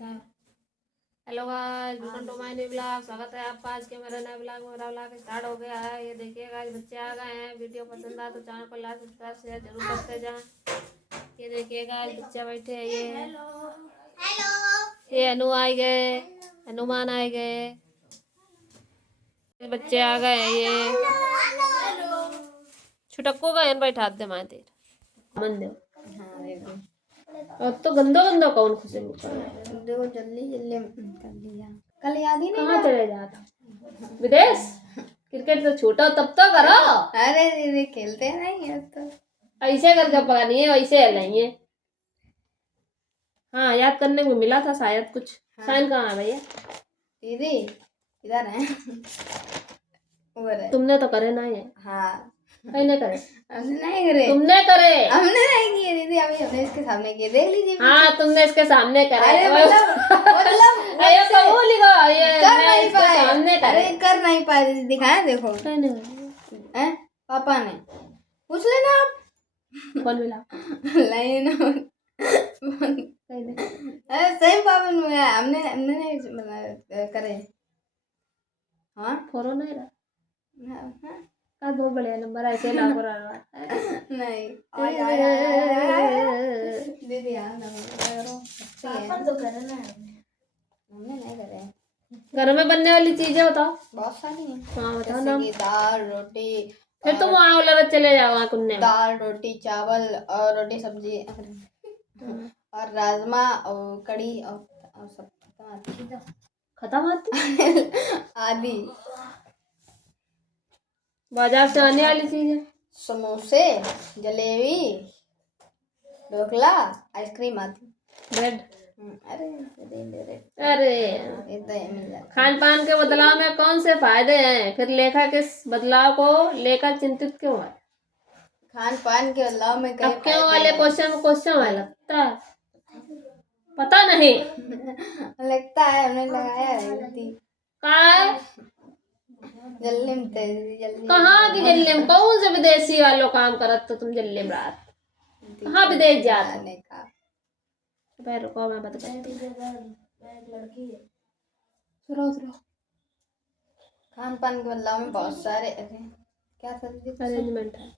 था। Hello guys, welcome to my new blog. स्वागत है आपका आज के मेरे नए ब्लॉग में। मेरा ब्लॉग स्टार्ट हो गया है। ये देखिए गाइस, बच्चे आ गए हैं। वीडियो पसंद आए तो चैनल को लाइक सब्सक्राइब शेयर जरूर करते जाएं। ये देखिए गाइस, बच्चे बैठे हैं। ये ये अनु आए गए, हनुमान आए गए, बच्चे आ गए हैं। ये छुटक्को का बैठा दे माए तेरे मन दे। अब तो गंदो गंदो कौन खुशी देखो जल्दी जल्दी कर लिया। कल याद ही नहीं कहाँ चले जाता विदेश। क्रिकेट तो छूटो तब तो करो। अरे दीदी खेलते नहीं है तो ऐसे करके पकड़नी है, वैसे नहीं है। हाँ, याद करने को मिला था शायद कुछ। हाँ। साइन कहाँ है भैया? दीदी इधर है। तुमने तो करे ना ये। हाँ कहीं नहीं करे। हमने नहीं करे। तुमने करे। हमने नहीं किए दीदी, अभी हमने इसके सामने किए, देख लीजिए। हाँ, तुमने इसके सामने करे। अरे मतलब अरे कबूल लिखो ये कर नहीं पाए। सामने करे। अरे कर नहीं पाए दीदी, दिखाया देखो। हैं पापा ने पूछ लेना आप। कौन मिला? लाइन अरे सही पापा ने मिला, हमने हमने नहीं करे। हाँ फोरो नहीं रहा। हाँ का बहुत बढ़िया नंबर ऐसे लागू रहा नहीं दीदी यार पापा तो करे ना, हमने नहीं करे। घर में बनने वाली चीजें बताओ। बहुत सारी हैं। हाँ बताओ जैसे ना। कि दाल रोटी, फिर तुम वहाँ वाला चले जाओ वहाँ कुन्ने में। दाल रोटी चावल और रोटी सब्जी और राजमा और कड़ी और सब खत्म आती आदि बाजार से आने वाली चीज है। समोसे जलेबी ढोकला आइसक्रीम आदि ब्रेड। अरे अरे खान पान के बदलाव में कौन से फायदे हैं? फिर लेखक इस बदलाव को लेकर चिंतित क्यों है? खान पान के बदलाव में कई अब क्यों वाले क्वेश्चन में लगता है पता नहीं। लगता है हमने लगाया है जल्दी कहाँ की जल्दी में? कौन से विदेशी वालों काम करत तो तुम जल्दी में रात कहाँ विदेश जाते? रुको मैं बताती हूँ। खान पान के बदलाव में बहुत सारे क्या अरेंजमेंट है।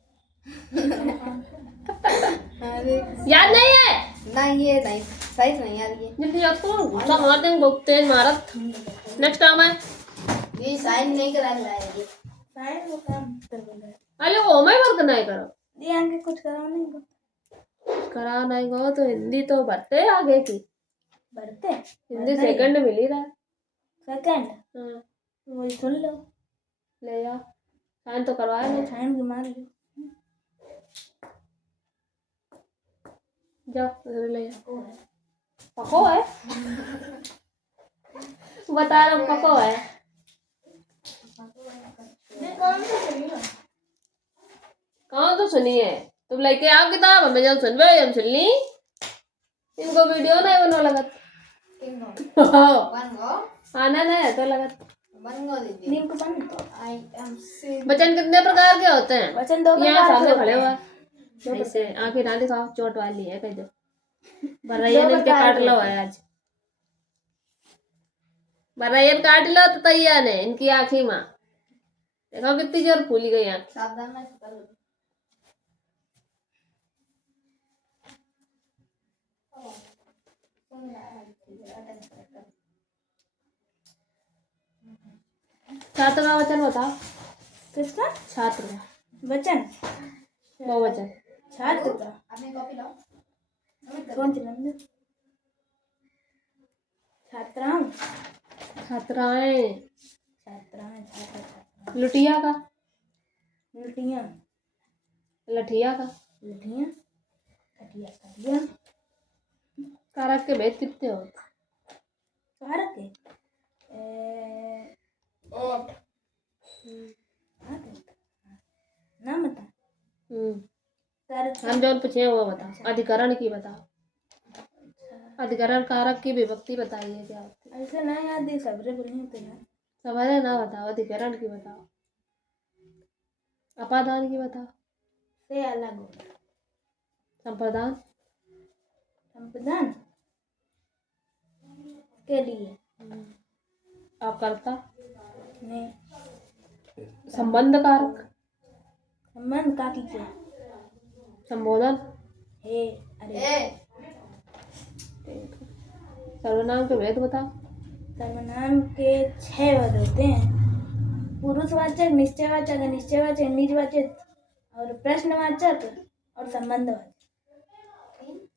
याद नहीं है ना, ये नहीं सही नहीं याद। ये जल्दी याद करो। गुस्सा मार देंगे बहुत तेज मारत। नेक्स्ट टाइम है ये साइन नहीं करा लाएगी। साइन वो काम अरे वो मैं वर्क नहीं करो। ये आगे कुछ करा नहीं गो, करा नहीं गो तो हिंदी तो बढ़ते आगे की बढ़ते हिंदी सेकंड मिल ही रहा है। सेकंड हाँ वही सुन लो, ले जाओ। साइन तो करवाया नहीं। साइन की मार लो। जाओ ले जाओ। पको है बता रहा हूँ पको है। कौन तो सुनी है? तुम लेके आओ किताब हमें जब सुनबे हम सुन ली। इनको वीडियो नहीं बनो लगत आना नहीं तो लगत। वचन कितने प्रकार के होते हैं? वचन दो यहाँ प्रकार सामने के खड़े होते हुआ हैं। ऐसे आंखें ना दिखाओ, चोट वाली है कह दो। भरैया ने काट लो है आज। भरैया काट लो तो तैयार है इनकी आंखी माँ। देखो कितनी जोर फूली गई आंख। सावधान छात्र का वचन बताओ। किसका? छात्र का वचन बहुवचन। छात्र का कौन चला? छात्राएं छात्राएं छात्राएं लुटिया का लुटिया लठिया का लुटिया कटिया कटिया कारक के भेद कितने हो? कारक के ना बता। हम जो पूछे वो बताओ। अधिकरण की बताओ। अधिकरण कारक की विभक्ति बताइए क्या होती है? ऐसे ना याद है, सबरे बोलने तो यार सवारे ना बताओ। अधिकरण की बताओ। अपादान की बताओ। से अलग हो। संप्रदान संप्रदान के लिए। आप कर्ता, नहीं, संबंध कारक, संबंध का कीजिए। संबोधन, हे, अरे, सर्वनाम के भेद बता। सर्वनाम के 6 पद होते हैं। पुरुषवाचक, निश्चयवाचक, अनिश्चयवाचक, निजवाचक और प्रश्नवाचक और संबंधवाचक।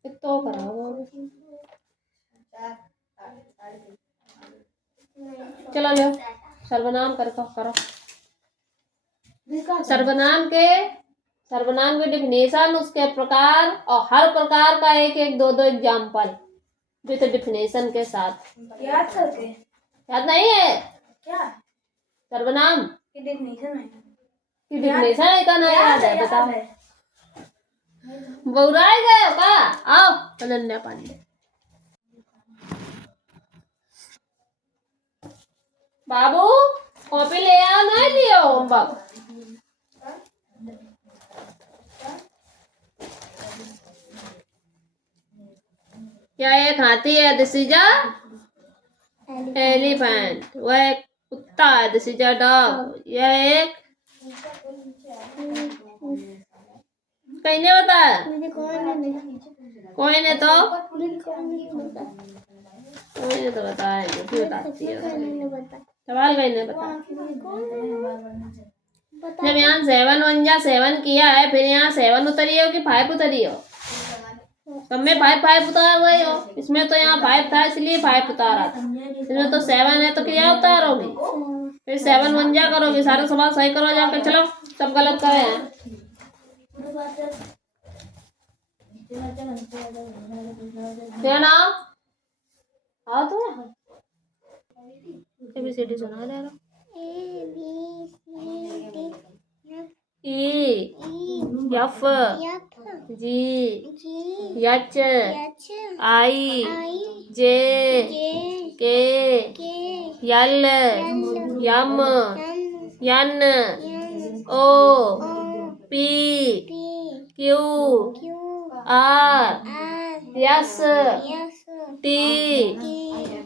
तो कराओ। चलो लो, सर्वनाम कर करो। सर्वनाम के डिफिनेशन, उसके प्रकार और हर प्रकार का एक एक दो एग्जाम्पल विथ डिफिनेशन के साथ। याद करके? याद नहीं है क्या? सर्वनाम की डेफिनेशन है? की डिफिनेशन है का ना याद है? बताओ। है। बौराए गए हो का? आओ अनन्या पांडे। बाबू कॉपी ले आओ, नहीं लियो होमवर्क। क्या एक हाथी है? This is a elephant. वह एक कुत्ता है। This is a dog. यह एक कहीं नहीं बताया। कोई ने तो बताया, जो भी बताती है सवाल कहीं नहीं बताया। जब यहाँ 7 1 जा 7 किया है, फिर यहाँ 7 उतरी हो कि 5 उतरी हो? सब में 5 उतार रहे हो। इसमें तो यहाँ 5 था इसलिए 5 उतारा था। इसमें तो 7 है तो क्या उतारोगे? फिर 7 1 जा करोगे। सारे सवाल सही करो जाके। चलो, सब गलत करे हैं। क्या नाम? हाँ तो ABCD सुना दे रहा। E F G H I J K L M N O P Q R S T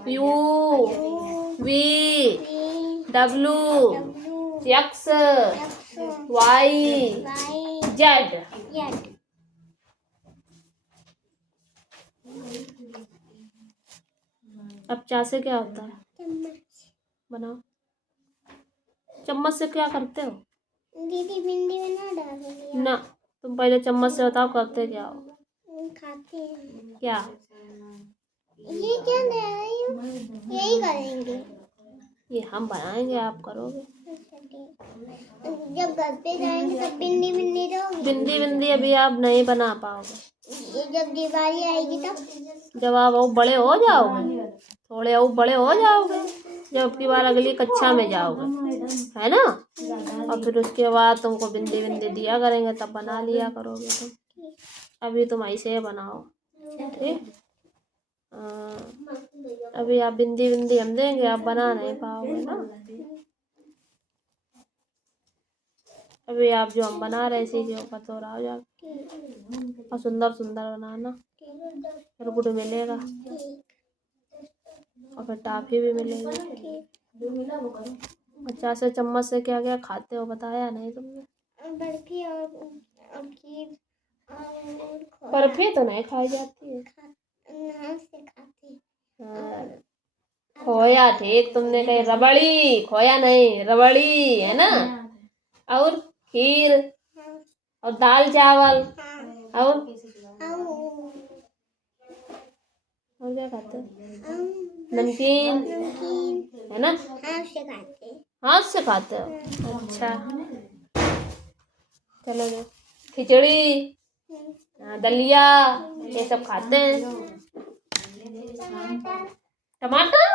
U V W X Y Z। अब चा से क्या होता है? बनाओ। चम्मच से क्या करते हो? दीदी भिंडी बना डालोगी ना, तुम पहले चम्मच से बताओ करते क्या हो? खाते हैं। क्या? ये क्या ले आई हो? यही करेंगे। ये हम बनाएंगे, आप करोगे। जब घर पे जाएंगे तब भिंडी भिंडी दोगे? भिंडी अभी आप नहीं बना पाओगे। जब दिवाली आएगी तब? जब आप और बड़े हो जाओगे, थोड़े और बड़े हो जाओगे, जब की बार अगली कक्षा में जाओगे, है ना? और फिर उसके बाद तुमको भिंडी दिया करेंगे, तब बना लिया करोगे तुम। अभी तुम ऐसे बनाओ, ठीक? अभी आप भिंडी हम देंगे, आप बना नहीं पाओगे ना। अभी आप जो हम बना रहे इसी के ऊपर तो रहा जाके, और सुंदर बनाना। फिर गुड मिलेगा और फिर टाफी भी मिलेगी। बच्चा से चम्मच से क्या क्या खाते हो बताया नहीं तुमने? बर्फी और बर्फी तो नहीं खाई जाती है। से खाते। खोया ठीक तुमने कही, रबड़ी। खोया नहीं, रबड़ी है ना। और खीर और दाल चावल और क्या खाते हो? नमकीन है ना। हाथ से खाते हो? अच्छा, चलो जो खिचड़ी, दलिया, ये सब खाते हैं। टमाटर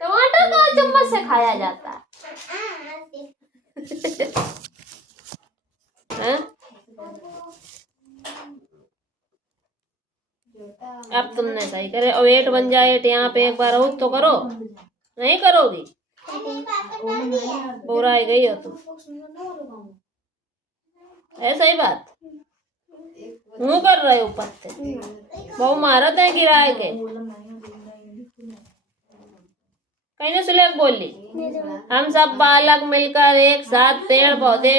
का चम्मच से खाया जाता है। अब तुमने सही करे और 8 बन जाए। 8 यहाँ पे एक बार और तो करो, नहीं करोगी? पूरा ही गई हो तुम। है सही बात। मुँह कर रहे हो पत्ते, बहु महारत है किराए के। कहीं सुलेख बोली। हम सब बालक मिलकर एक साथ पेड़ पौधे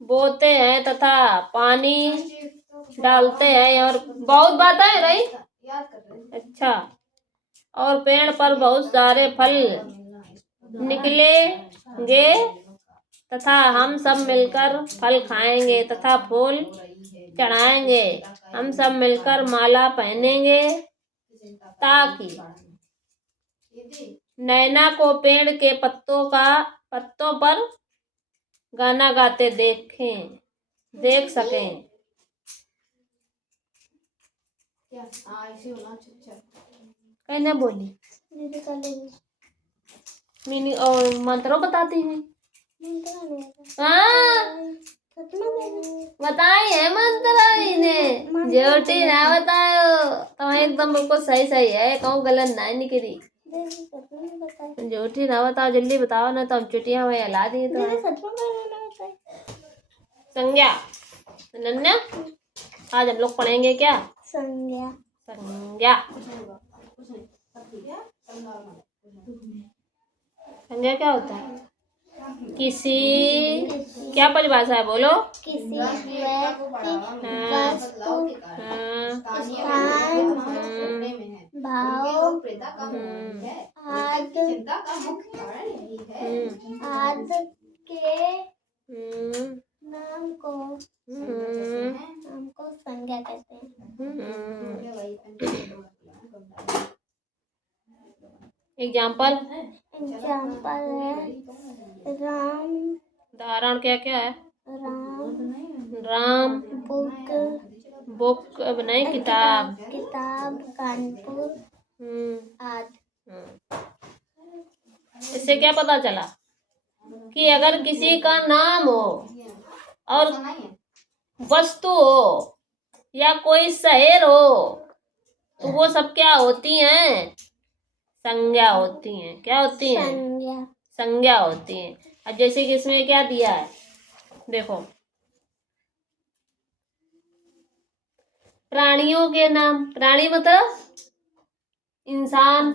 बोते हैं तथा पानी डालते हैं और बहुत बात है रही। अच्छा, और पेड़ पर बहुत सारे फल निकलेंगे तथा हम सब मिलकर फल खाएंगे तथा फूल चढ़ाएंगे। हम सब मिलकर माला पहनेंगे ताकि नैना को पेड़ के पत्तों पर गाना गाते देख सकें। कहना बोली मीनी और मंत्रों बताती हैं। हाँ बताई है मंत्र इन्हें, झूठी ना बतायो तो एकदम बिल्कुल सही सही है, कहूँ गलत ना निकली। झूठी ना बताओ, जल्दी बताओ ना तो हम चुटिया में हिला दिए। तो संज्ञा नन्या आज हम लोग पढ़ेंगे क्या? संज्ञा। संज्ञा संज्ञा क्या होता है? किसी क्या परिभाषा है बोलो? किसी व्यक्ति, वस्तु, स्थान, भाव आदि के नाम को संज्ञा कहते हैं। एग्जाम्पल है राम। उदाहरण क्या क्या है? राम बुक नहीं किताब कानपुर आदि। इससे क्या पता चला कि अगर किसी का नाम हो और वस्तु हो या कोई शहर हो तो वो सब क्या होती हैं? संज्ञा होती हैं। क्या होती हैं? संज्ञा होती हैं। अब जैसे कि इसमें क्या दिया है देखो, प्राणियों के नाम। प्राणी मतलब इंसान,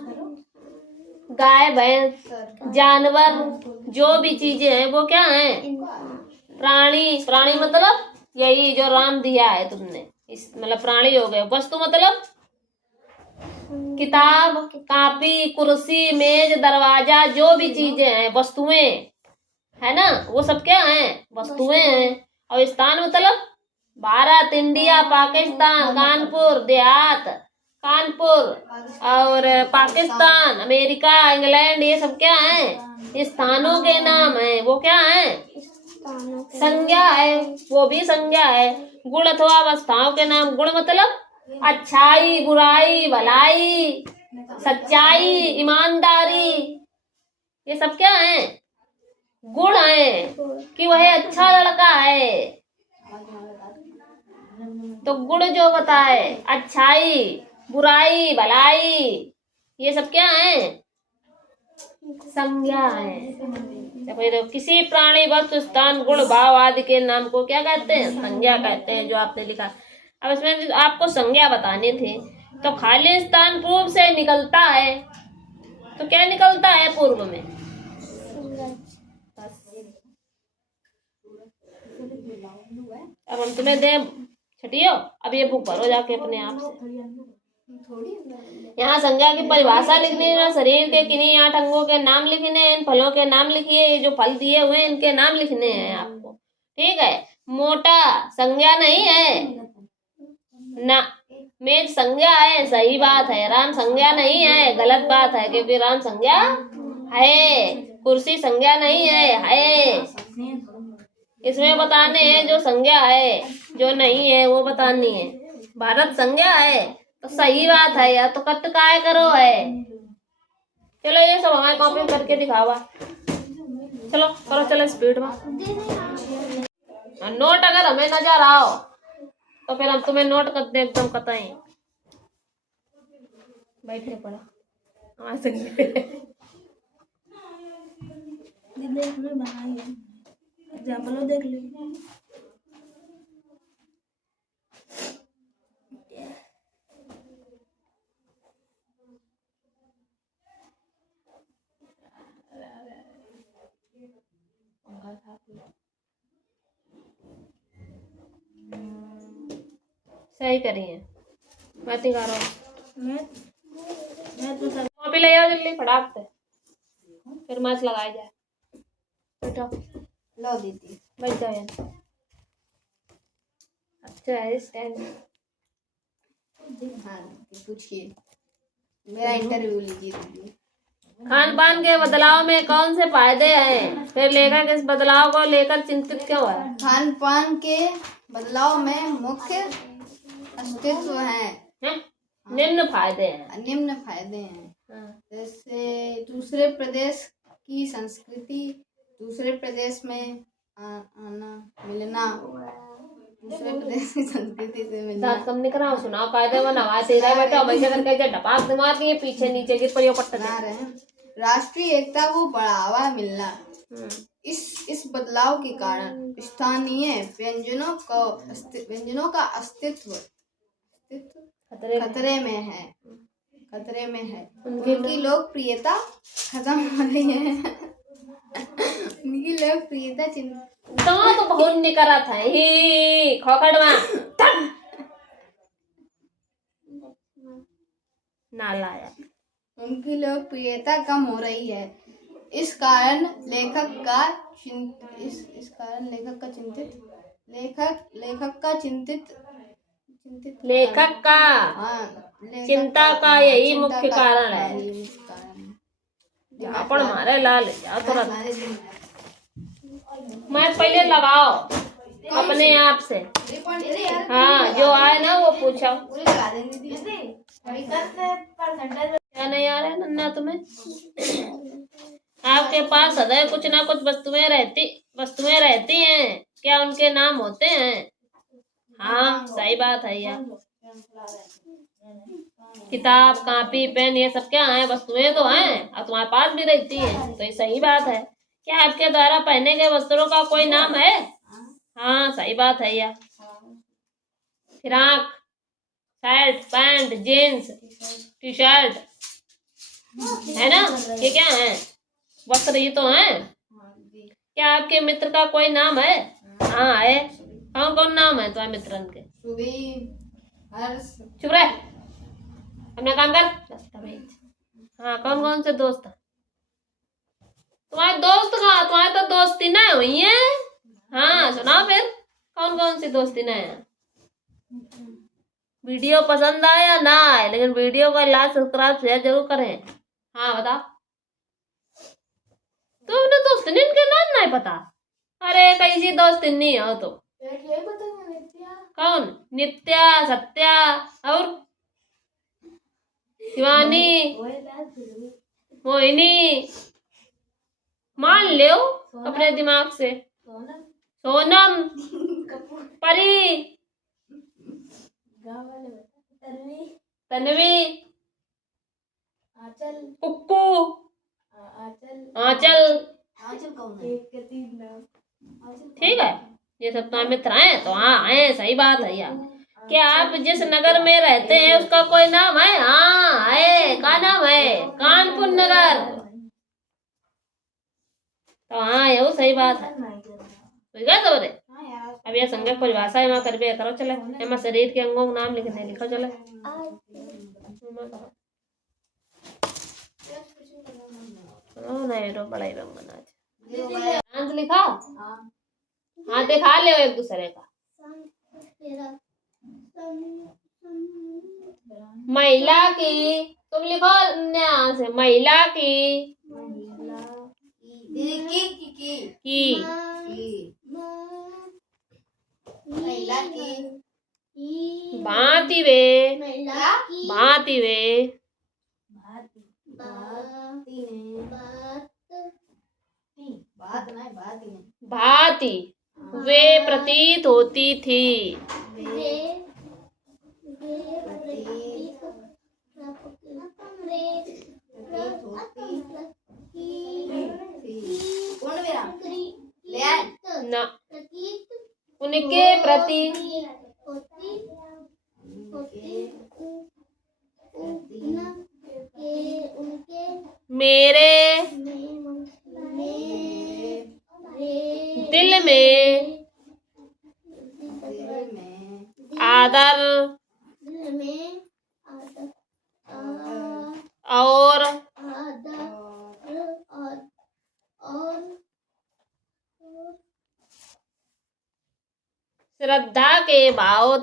गाय भैंस, जानवर, जो भी चीजें हैं वो क्या हैं? प्राणी मतलब यही जो राम दिया है तुमने, इस मतलब प्राणी हो गए। वस्तु मतलब किताब, कॉपी, कुर्सी, मेज, दरवाजा, जो भी चीजें हैं वस्तुएं है ना, वो सब क्या हैं? वस्तुएं हैं। और स्थान मतलब भारत, इंडिया, पाकिस्तान, कानपुर देहात, कानपुर और पाकिस्तान, अमेरिका, इंग्लैंड, ये सब क्या हैं? स्थानों के नाम हैं। वो क्या हैं? संज्ञा है, वो भी संज्ञा है। गुण अथवा अवस्थाओं के नाम। गुण मतलब अच्छाई, बुराई, भलाई, सच्चाई, ईमानदारी, ये सब क्या है? गुण है कि वह अच्छा लड़का है। तो गुण जो बताए अच्छाई, बुराई, भलाई, ये सब क्या है? संज्ञा है। तो किसी प्राणी, वस्तु, स्थान, गुण, भाव आदि के नाम को क्या कहते हैं? संज्ञा कहते हैं। जो आपने लिखा, अब इसमें आपको संज्ञा बतानी थी। तो खाली स्थान पूर्व से निकलता है, तो क्या निकलता है पूर्व में? अब हम तुम्हें दें छटियो, अब ये बुक भरो जाके अपने आप से। यहाँ संज्ञा की परिभाषा लिखनी है। शरीर के किन्हीं 8 अंगों के नाम लिखने हैं। इन फलों के नाम लिखिए। ये जो फल दिए हुए हैं इनके नाम लिखने हैं आपको, ठीक है? मोटा संज्ञा नहीं है ना, मेज संज्ञा है, सही बात है। राम संज्ञा नहीं है, गलत बात है, क्योंकि राम संज्ञा है। कुर्सी संज्ञा नहीं है। इसमें बताने हैं जो संज्ञा है, जो नहीं है वो बतानी है। भारत संज्ञा है तो सही बात है यार, तो कट काय करो है। चलो ये सब हमारे कॉपी करके दिखावा। चलो करो, चलो स्पीड में। नोट अगर हमें नजर आओ तो फिर हम तुम्हें नोट कर दे एकदम कतई। बैठ के पढ़ो हमारे संगे। एग्जाम्पल देख लो। सही करी है। मैं दिखा रहा हूँ। मैं तो सब कॉपी ले आओ जल्दी फटाक से, फिर मैच लगाया जाए। बैठो, लो दीदी। बैठ जाओ यार। अच्छा है स्टैंड। हाँ दीदी, पूछिए, मेरा इंटरव्यू लीजिए दीदी। खान पान के बदलाव में कौन से फायदे हैं, फिर लेखक इस बदलाव को लेकर चिंतित क्यों है? खान पान के बदलाव में मुख्य अस्तित्व है हैं? निम्न फायदे हैं। निम्न फायदे हैं, हाँ। जैसे दूसरे प्रदेश की संस्कृति, दूसरे प्रदेश में आना मिलना, दूसरे प्रदेश की संस्कृति से मिलना। दांत कम नहीं कराओ, सुनाओ कायदे में नवा से रह बैठो वैसे करके जो ढपाक दिमाग ये पीछे नीचे गिर पड़ियो पट्टा बना रहे हैं। राष्ट्रीय एकता को बढ़ावा मिलना, इस बदलाव के कारण स्थानीय व्यंजनों का अस्तित्व खतरे में है। उनकी लोकप्रियता खत्म हो रही है। उनकी लोकप्रियता तो बहुत निकरा था ही खोखड़वा ना लाया। उनकी लोकप्रियता कम हो रही है। इस कारण लेखक का चिंता का यही मुख्य कारण है। अपन मारे लाल जाओ तुरंत। मैं पहले लगाओ अपने आप से। हाँ जो आए ना वो पूछो। क्या नहीं आ रहा है नन्ना तुम्हें? आपके पास सदैव कुछ ना कुछ वस्तुएं रहती हैं, क्या उनके नाम होते हैं? हाँ सही बात है यार। किताब कॉपी पेन ये सब क्या है? वस्तुएं तो हैं और तुम्हारे पास भी रहती हैं, तो ये सही बात है। क्या आपके द्वारा पहने गए वस्त्रों का कोई नाम है? हाँ सही बात है यार। Frock, shirt, pant, jeans, T shirt है ना, ये क्या है? वस्त्र ये तो हैं। क्या आपके मित्र का कोई नाम है? हाँ है। कौन कौन नाम है तुम्हारे मित्रन के? चुप रहे, अपना काम कर। हाँ कौन कौन से दोस्त? तुम्हारे दोस्त कहाँ? तुम्हारे तो दोस्ती ना हुई है। हाँ सुनाओ फिर, कौन कौन सी दोस्ती ना है? वीडियो पसंद आए या ना आए, लेकिन वीडियो को लाइक सब्सक्राइब शेयर जरूर करें। हाँ बताओ, तुमने दोस्त ने इनके नाम नहीं पता? अरे कैसी दोस्त नहीं हो तो? कौन? नित्या, सत्या और शिवानी, मोहिनी, मान लो अपने दिमाग से। सोनम, परी, तन्वी, कुक्कू, आंचल। ठीक है, ये सब तुम्हारे मित्र हैं तो हाँ हैं, सही बात है यार। क्या आप जिस नगर में रहते हैं उसका कोई नाम है? हाँ है। क्या नाम है? कानपुर नगर। तो हाँ ये सही बात है। ठीक है तो अब यह संज्ञक परिभाषा है कर भी करो चले। एमा शरीर के अंगों का नाम लिखने लिखो चले। नहीं रो बड़ा ही रंग बना लिखा। हाँ दिखा ले एक दूसरे का। महिला की तुम लिखो यहाँ से। महिला की भांति वे प्रतीत होती थी। ना उनके प्रति मेरे दिल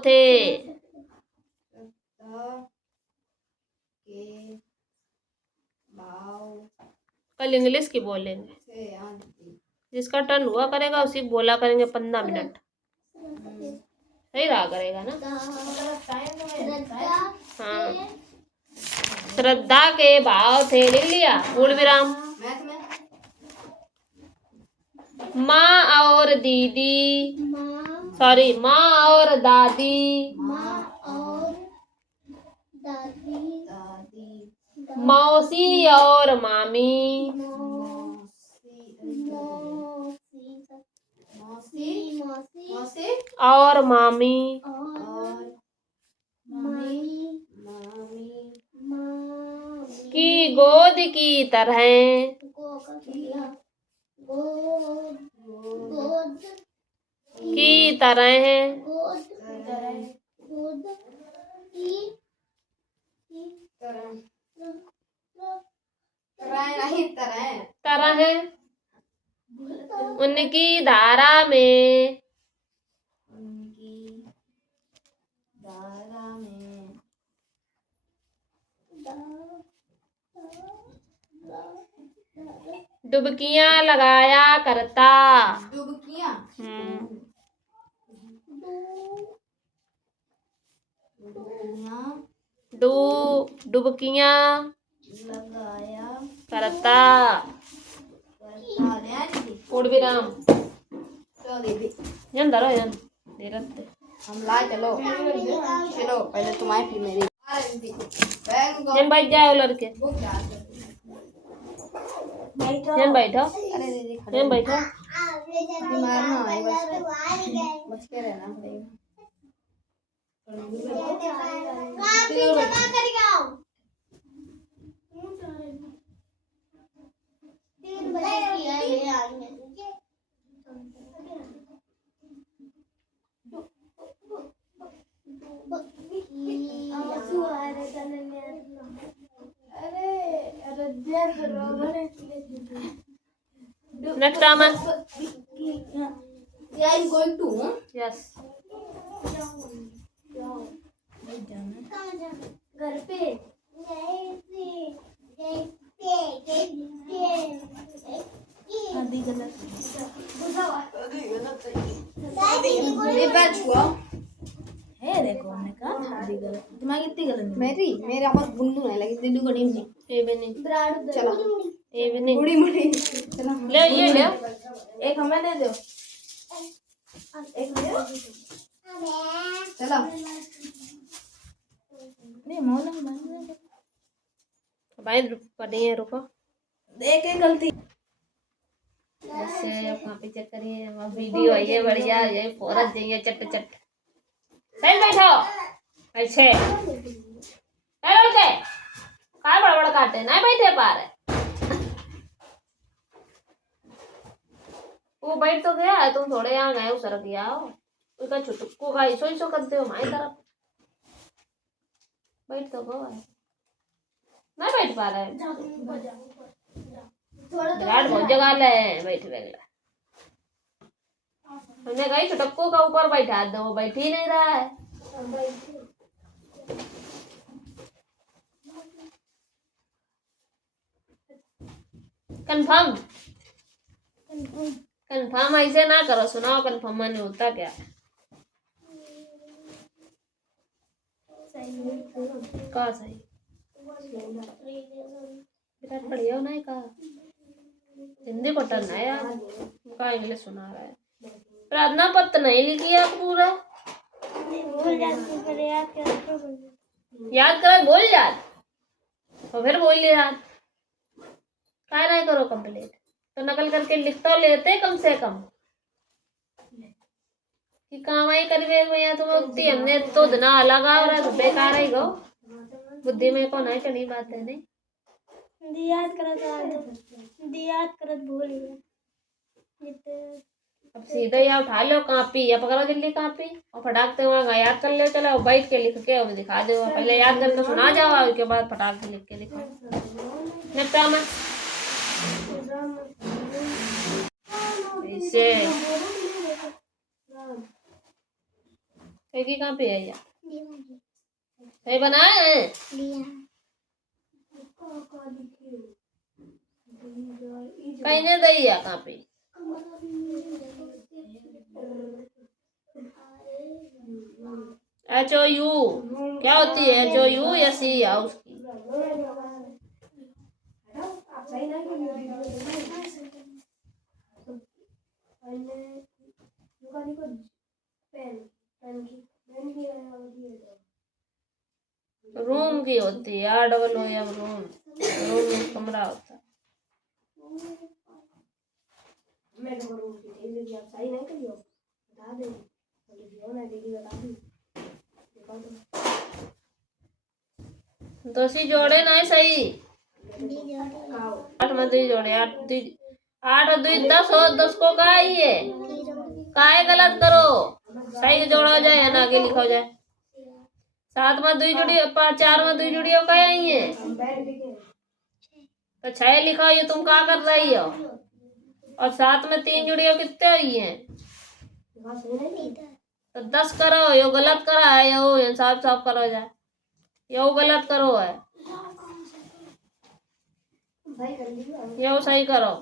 थे। श्रद्धा के भाव कल इंग्लिश की बोलेंगे। से आदि। जिसका टर्न हुआ करेगा उसी को बोला करेंगे 15 मिनट। सही रहा करेगा ना। हाँ, श्रद्धा के भाव थे, लिख लिया पूर्ण विराम। मैथ में माँ और दीदी, माँ सॉरी माँ और दादी, और दादी दादी मौसी और मामी, मौसी मौसी मौसी और मामी और मामी मामी की गोद की तरह, गोद की तरह गोद गोद की तरह नहीं तरह उनकी धारा में, उनकी धारा में डुबकियां लगाया करता। डुबकियां डुबकियां लगाया करता। पूर्ण विराम। तो दीदी जन धरो जन धीरज। हम ला चलो पहले तुम्हारी फिर मेरी जन बैठ जाओ लड़के। जन बैठो। अरे दीदी जन बैठो। बीमार ना आए बच के रहना पड़ेगा। Next Raman. Yeah, I'm going to. Yes. घर पे देखो हमने कहा था आधी गलत दिमाग इतनी गलत मेरी आवाज बुंदू नहीं लगी दिल्ली को नहीं ए भी नहीं। चलो ए भी नहीं। बड़ी बड़ी चलो ले ये ले। एक हमें दे दो एक दे चलो नहीं मौला भाई पढ़ी है रुको। एक एक गलती ऐसे कॉपी चेक करिए। वीडियो है ये बढ़िया ये औरत जाइए चट चट। सही बैठो ऐसे। ए लड़के काय बड़बड़ काटे नहीं बैठे पा रहे। वो बैठ तो गया है तुम थोड़े यहाँ गए हो सर गया हो उसका छुटको का इसो इसो करते हो हमारी तरफ। बैठ तो गो नहीं बैठ पा रहे। विराट बहुत जगह ले बैठ गए। हमने कही छुटक्को का ऊपर बैठा दो वो बैठ ही नहीं रहा है। कंफर्म कंफर्म ऐसे ना करो। सुनाओ कंफर्म माने होता क्या है? का सही विराट बढ़िया हो नहीं कहा। हिंदी को टर्न है यार का इंग्लिश सुना रहा है। प्रार्थना पत्र नहीं लिखी आप पूरा याद करो बोल याद और फिर बोल याद काय नहीं करो कंप्लीट तो नकल करके लिखता लेते कम से कम कि काम आई करिए भैया तुम उतनी हमने तो ना अलग आ रहा है बेकार ही गो बुद्धि में को नहीं चढ़ी बात है नहीं याद करत भूल गए। अब सीधा यहाँ उठा लो कॉपी या पकड़ो जल्दी कॉपी और फटाकते वहाँ याद कर लो। चलो बैठ के लिख के अब दिखा दो। पहले याद करके सुना जाओ उसके बाद फटाक के लिख के लिखो। निपटा मैं ऐसे की कहाँ पे है यार? दीवानी सही बनाए हैं? दिया कहीं नहीं दई है कहाँ पे? HOU क्या होती है? HOU या सी हाउस की? रूम की होती है, ROOM रूम। रूम में कमरा होता है। तो सी जोड़े ना सही। दी जोड़े 8 में 2 जोड़े, 8 और 2 10 हो, 10 को का ही है? काहे गलत करो? सही जोड़ा जाए या ना आगे लिखा जाए। 7 में 2 जुड़ी, 4 में 2 जुड़ी हो का ही है? तो 6 लिखा ये तुम क्या कर रही हो? और 7 में 3 जुड़ी हो, कितने हुई है? तो 10 करो। यो गलत करा है, यो साफ साफ करो जाए। यो गलत करो है, यो सही करो।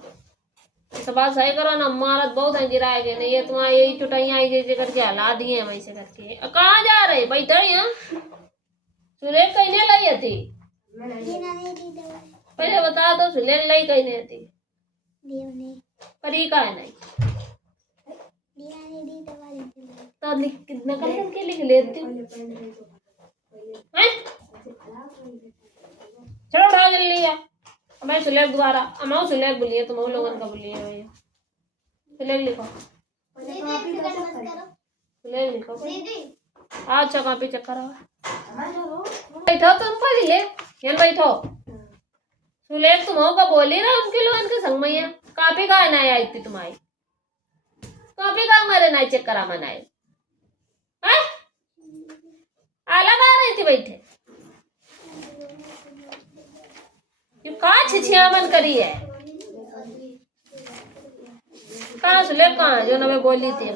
तो बात सही करो ना, मारत बहुत है गिराएगे नहीं। ये तुम्हारी यही चुटाइयाँ आई जैसे करके हला दिए हम ऐसे करके। कहाँ जा रहे बैठे यहाँ? सुलेख कहीं नहीं लाई थी? पहले बता दो, सुलेख लाई कहीं नहीं थी? परी का है नहीं तो नकल करके लिख लेती हूँ। चलो उठाओ जल्दी है। मैं सुलेख दोबारा हम सुलेख बोलिए, तुम लोगों का बोलिए भैया। सुलेख लिखो, सुलेख लिखो। अच्छा कॉपी चेक करो। बैठो तुम पढ़ ले, यहाँ बैठो। सुलेख तुम हो का बोली ना उनके लोगों के संग में। कॉपी का नहीं आई थी तुम्हारी? कॉपी का हमारे नहीं चेक करा मनाए? अलग आ रही थी बैठे। ये कहाँ छिछियावन करी है? कहाँ सुलेख कहाँ जो ना मैं बोली थी?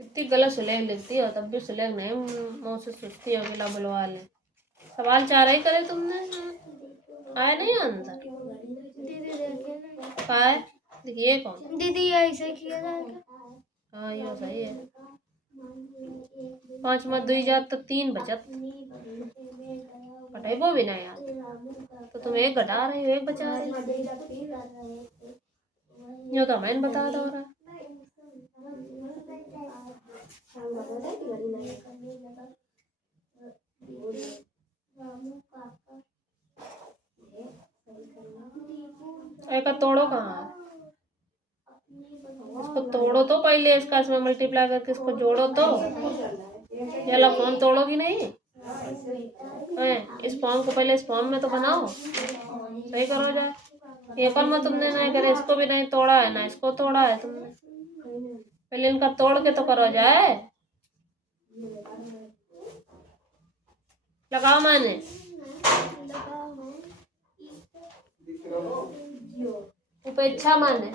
कितनी गलत सुलेख लिखती हो, तब भी सुलेख नहीं मुँह से सोचती हो कि ला बुलवा ले। सवाल चाह रही करे तुमने, आए नहीं अंदर? काय देखिए कौन दीदी ऐसे किया जाएगा। हाँ ये सही है। 5 में 2 जात तो 3 बचत। पटाई वो भी नहीं यार, तो तुम एक घटा रहे हो, एक बचा रहे हो। यो तो मैंने बता दो रहा। एक तोड़ो कहाँ है? इसको तोड़ो तो पहले, इसका इसमें मल्टीप्लाई करके इसको जोड़ो तो। ये ला फॉर्म तोड़ोगी नहीं है? इस फॉर्म को पहले इस फॉर्म में तो बनाओ, सही करो जाए। पेपर में तुमने नहीं करे, इसको भी नहीं तोड़ा है ना इसको तोड़ा है तुमने। पहले इनका तोड़ के तो करो जाए। लगाओ मैंने उपेक्षा माने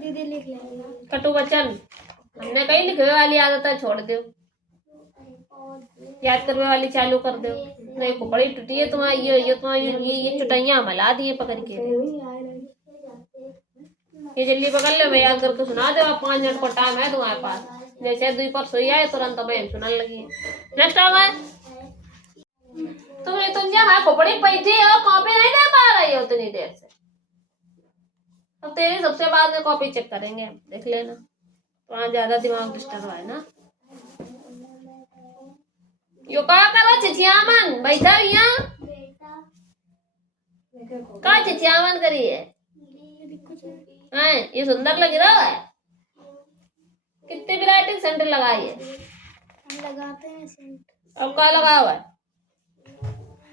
दीदी लिख लेंगे। कटु वचन हमने कहीं लिखे वाली आदत है, छोड़ दो। याद करने वाली चालू कर दो। नहीं को बड़ी टूटी है तुम्हारी। ये तुम्हारी ये चुटाइयां मला दिए पकड़ के। ये जल्दी पकड़ लो, मैं याद करके सुना दो। आप 5 मिनट का टाइम है तुम्हारे पास। जैसे दुई पर सोई आए तुरंत अब सुनने लगी। नेक्स्ट आ गए तुम जब मैं खोपड़ी बैठी हो कॉपी नहीं दे पा रही हो उतनी देर से। अब तेरी सबसे बाद में कॉपी चेक करेंगे हम, देख लेना। वहाँ ज्यादा दिमाग डिस्टर्ब है ना। यो का करो चिचियामन बैठा यहाँ का चिचियामन करी है। ये सुंदर लग रहा है। कितनी वैरायटी सेंट लगाई है। हम लगाते हैं सेंट। अब का लगा हुआ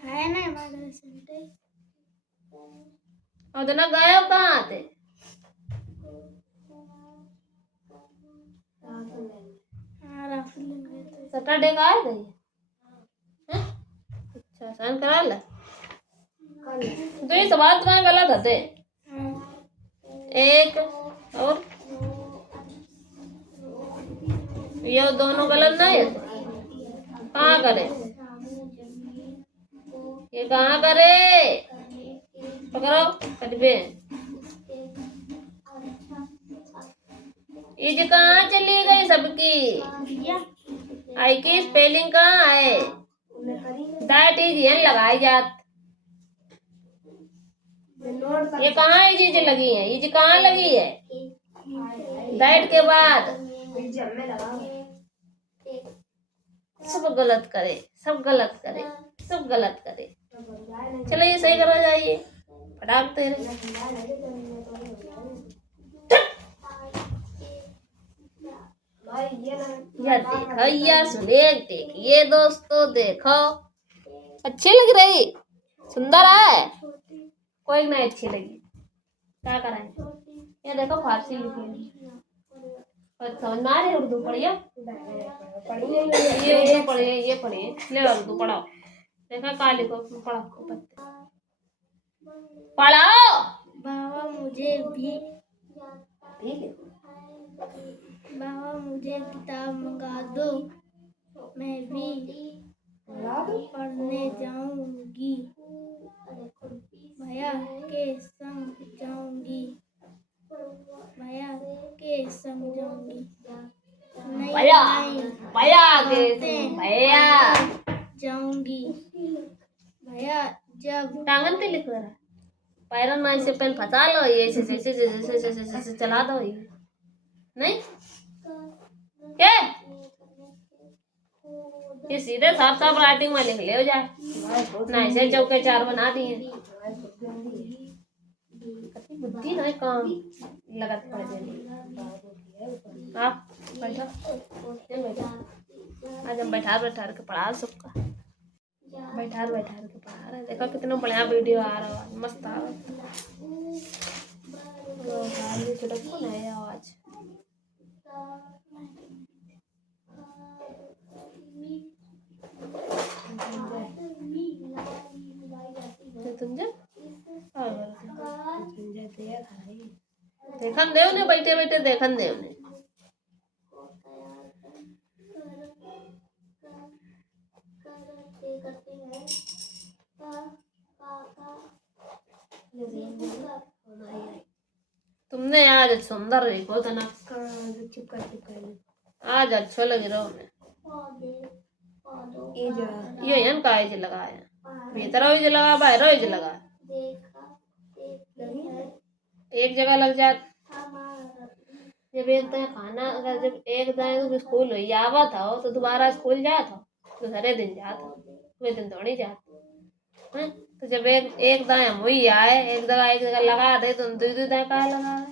है ना हमारे सेंट। और तो ना गए हो कहाँ आते। सैटरडे का आए थे। अच्छा साइन करा ले। तो ये सवाल तुम्हारे गलत थे। एक और ये दोनों गलत नहीं है। कहाँ करे ये कहाँ करे पकड़ो कटबे। ये जो कहाँ चली गई सबकी। आई की स्पेलिंग कहाँ है। दैट इज ये लगाई जात। ये कहाँ ये चीज लगी है। ये चीज कहाँ लगी है। दैट के बाद सब गलत करे सब गलत करे सब गलत करे। चलो ये सही करो जाइए फटाक तेरे। या देखो या सुलेख देखिए दोस्तों देखो अच्छी लग रही सुंदर है। कोई नहीं अच्छी लगी क्या कराए। ये देखो फारसी लिखी है और समझ में आ रही है। उर्दू पढ़िए ये उर्दू पढ़िए ये पढ़िए ले उर्दू पढ़ाओ। देखा कहा लिखो पढ़ाओ पढ़ाओ। बाबा मुझे भी बाबा मुझे किताब मंगा दो मैं भी पढ़ने जाऊंगी। भैया के संग जाऊंगी भैया के संग जाऊंगी। भैया भैया भैया जाऊंगी भैया जब टांगन पे लिख रहा पैरन में से पेन फंसा लो। ये ऐसे चला दो ये नहीं क्या ये सीधे साफ साफ राइटिंग में लिख ले हो जाए ना ऐसे चौके चार बना दिए। बुद्धि नहीं काम लगत पड़ जाएगी। आप बैठो आज हम बैठा के पढ़ा सबका बैठा के पढ़ा रहे। देखो कितना बढ़िया वीडियो आ रहा है मस्त आ रहा है आवाज। देखन दे उन्हें बैठे बैठे देखन दे उन्हें। तुमने आज सुंदर देखो तो ना आज अच्छा लग रहा हूँ। ये यन का इज लगाया भीतर इज लगा बाहर इज लगा एक जगह लग जात। जब एक दिन खाना अगर जब एक दिन स्कूल हो आवा था तो दोबारा स्कूल जाता था दूसरे दिन जाता वे दिन थोड़ी जाता। तो जब एक दाएं हम वही आए एक जगह लगा दे तो दो दो दाएं कहाँ लगा है।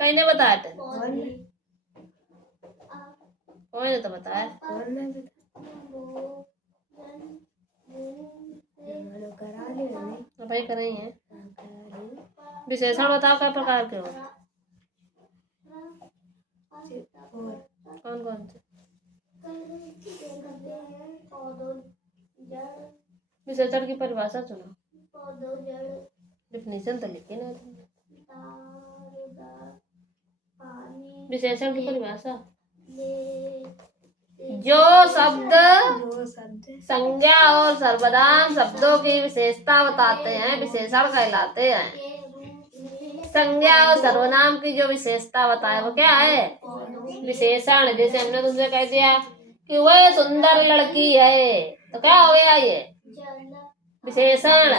कहीं ने बताया कौन ने तो बताया भाई कर रही है। विशेषण बताओ क्या प्रकार के हो कौन कौन से विशेषण की परिभाषा सुनो। डिफिनेशन तो लिखी ना विशेषण की परिभाषा। जो शब्द संज्ञा और सर्वनाम शब्दों की विशेषता बताते हैं विशेषण कहलाते हैं। संज्ञा और सर्वनाम की जो विशेषता बताए वो क्या है? विशेषण। जैसे हमने तुमसे कह दिया कि वह सुंदर लड़की है, तो क्या हो गया ये? विशेषण।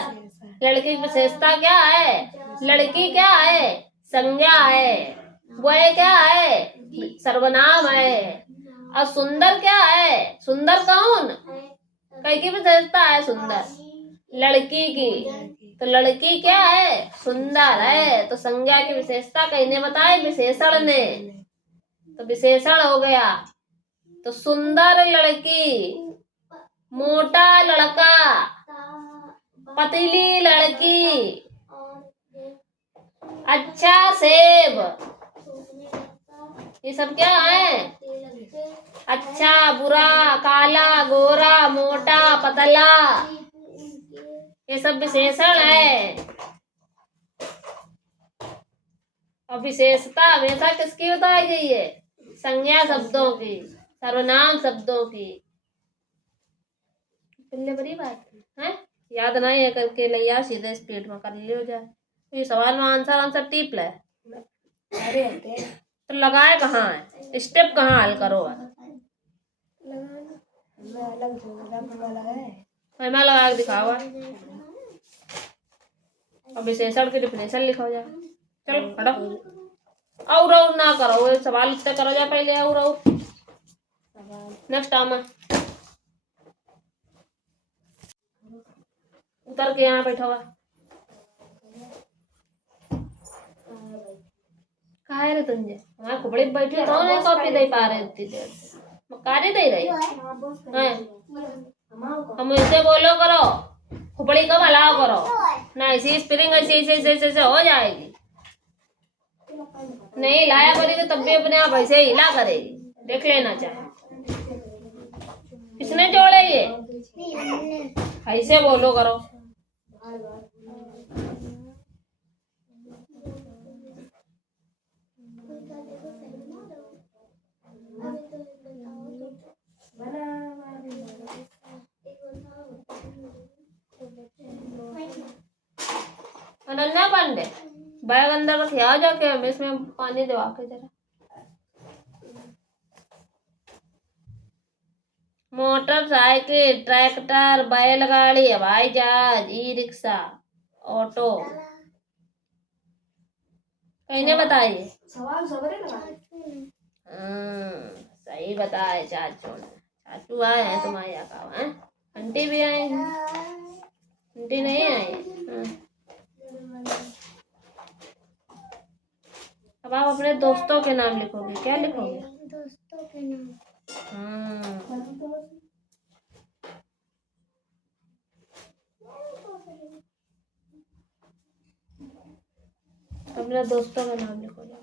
लड़की की विशेषता क्या है? लड़की क्या है? संज्ञा है। वह क्या है? सर्वनाम है। और सुंदर क्या है? सुंदर कौन? कई की विशेषता है सुंदर? लड़की की। तो लड़की क्या है? सुंदर है। तो संज्ञा की विशेषता कहीं ने बताई? विशेषण ने। तो विशेषण हो गया। तो सुंदर लड़की, मोटा लड़का, पतली लड़की, अच्छा सेब, ये सब क्या है? अच्छा, बुरा, काला, गोरा, मोटा, पतला, ये सब विशेषण है। और विशेषता हमेशा किसकी बताई गई है? संज्ञा शब्दों की, सर्वनाम शब्दों की। बड़ी बात है, याद नहीं है करके लिया, सीधे स्पीड में कर लियो जाए। ये सवाल में आंसर टिप ले। तो लगाए कहाँ है? स्टेप कहाँ हल करो? मैं लगा के दिखाओ। अब विशेषण की डिफिनेशन लिखो जाए। चलो हटो। और ना करो, वो सवाल इतने करो जाए पहले। और नेक्स्ट टाइम उतर के यहाँ बैठा हुआ कहा रे तुझे? हमारे खुपड़ी बैठे तो नहीं कॉपी दे पा रहे इतनी देर से। कार्य दे रही हैं। हम इससे बोलो करो, खुपड़ी कब अलाव करो ना, ऐसी स्प्रिंग ऐसे हो जाएगी। नहीं लाया करेगी तब भी अपने आप ऐसे हिला करेगी, देख लेना चाहे। किसने जोड़े ये? ऐसे बोलो करो। अनन्या पांडे, बैग अंदर रखे, आ जाके हम इसमें पानी दवा के जरा। मोटरसाइकिल, ट्रैक्टर, बैलगाड़ी, हवाई जहाज, ई रिक्शा, ऑटो, कहीं ने बताइए? सही बताए चाचू ने। चाचू आए हैं तुम्हारे यहाँ का है? आंटी भी आए हैं? आंटी नहीं आई? अब आप अपने दोस्तों के नाम लिखोगे, क्या लिखोगे? दोस्तों के नाम। अपने दोस्तों का नाम लिखोगे।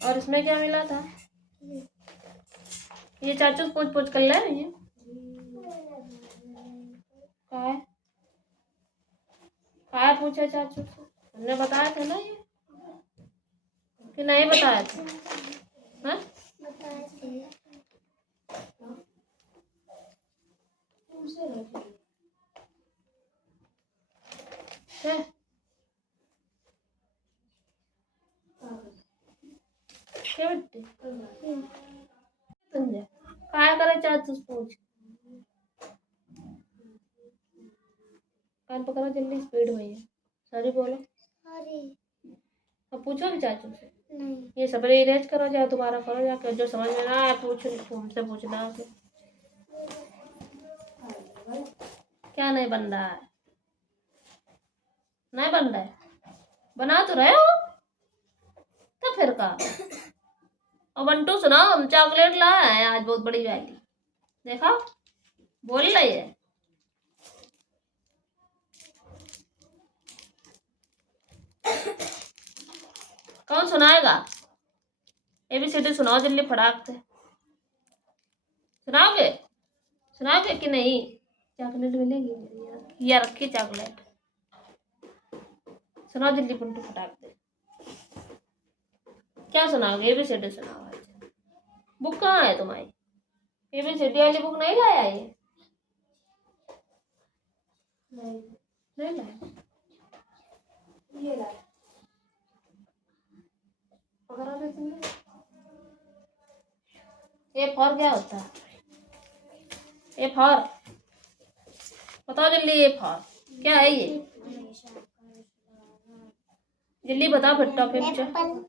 और इसमें क्या मिला था? ये चाचू पूछ पूछ कर ले रही है। काय पूछे चाचू से? हमने बताया था ना ये, कि नहीं बताया था? हाँ? क्या बेटे? काय करे चाचू से पूछ? कान पकड़ो जल्दी, स्पीड में है। सॉरी बोलो। अब पूछो भी चाचू से। नहीं। ये सब इरेज करो जाए, दोबारा करो जाके, जो समझ में ना आए पूछो, हमसे पूछना है। क्या नहीं बन रहा है? नहीं बन रहा है? बना तो रहे हो तो फिर का। और बंटू सुनाओ, हम चॉकलेट लाए हैं आज बहुत बड़ी वाली, देखा बोल रही है। कौन सुनाएगा? ABCD सुनाओ जल्दी फटाक से। सुनाओगे? सुनाओगे कि नहीं? चॉकलेट मिलेगी या रखी चॉकलेट? सुनाओ जल्दी बंटू फटाक से। क्या सुनाओगे? ABCD सुनाओ। बुक कहाँ है तुम्हारी? ABCD वाली बुक नहीं लाया ये? नहीं लाया? ये ला। पकड़ा देती हूँ। ए फॉर क्या होता है? ए फॉर बताओ जल्दी। ए फॉर क्या है ये? जल्दी बताओ फिर टॉपिक।